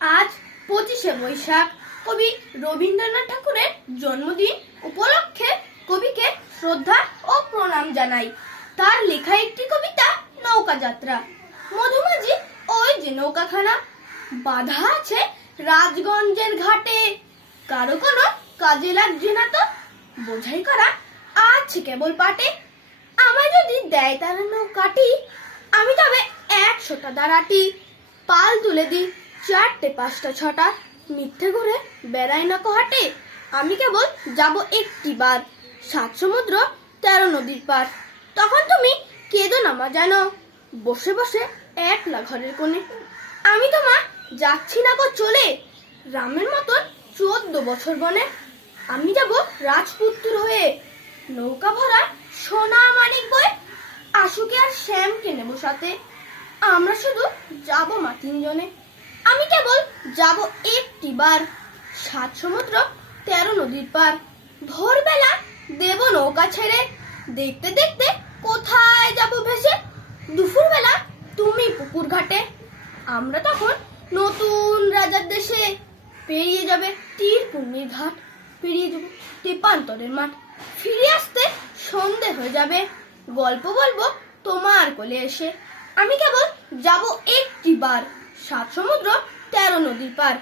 আজ পঁচিশে বৈশাখ। কবি রবীন্দ্রনাথ ঠাকুরের জন্মদিন উপলক্ষে কবিকে শ্রদ্ধা ও প্রণাম জানাই। তার লেখা একটি কবিতা, নৌকা যাত্রা। মধুমাঝি ওই যে নৌকাখানা। বাধা আছে রাজগঞ্জের ঘাটে। কারও কোনো কাজে লাগছে না তো। বোঝাই করা আছে কেবল পাটে। আমায় যদি দেয় তারা নৌকাটি, আমি তবে একশোটা দাঁড়াটি পাল তুলে দিই। চারটে, পাঁচটা, ছটা, মিথ্যে ঘুরে বেড়াই না কহাটে। আমি কেবল যাব একটি বার, সাত সমুদ্র, তেরো নদীর পার তখন তুমি কেঁদো না মা জানো, বসে বসে একলা ঘরের কোণে। আমি তোমার যাচ্ছি না গো চলে, রামের মতন চোদ্দ বছর বনে। আমি যাব রাজপুত্র হয়ে, নৌকা ভরা সোনা মানিক বয়ে আশুকে আর শ্যামকে নেব সাথে। আমরা শুধু যাব মা তিনজনে। আমি কেবল যাব একটি বার সাত সমুদ্র, তেরো নদীর পার। ভোরবেলা দেব নৌকা ছেড়ে। দেখতে দেখতে কোথায় যাব ভেসে? দুপুরবেলা তুমি পুকুর ঘাটে। আমরা তখন নতুন রাজার দেশে পেরিয়ে যাবে তীর পূর্ণির ঘাট। পেরিয়ে যাবে তেপান্তরের মাঠ। ফিরে আসতে সন্ধে হয়ে যাবে। গল্প বলব তোমার কোলে এসে। আমি কেবল যাব একটি বার সাত সমুদ্র তেরো নদীর পার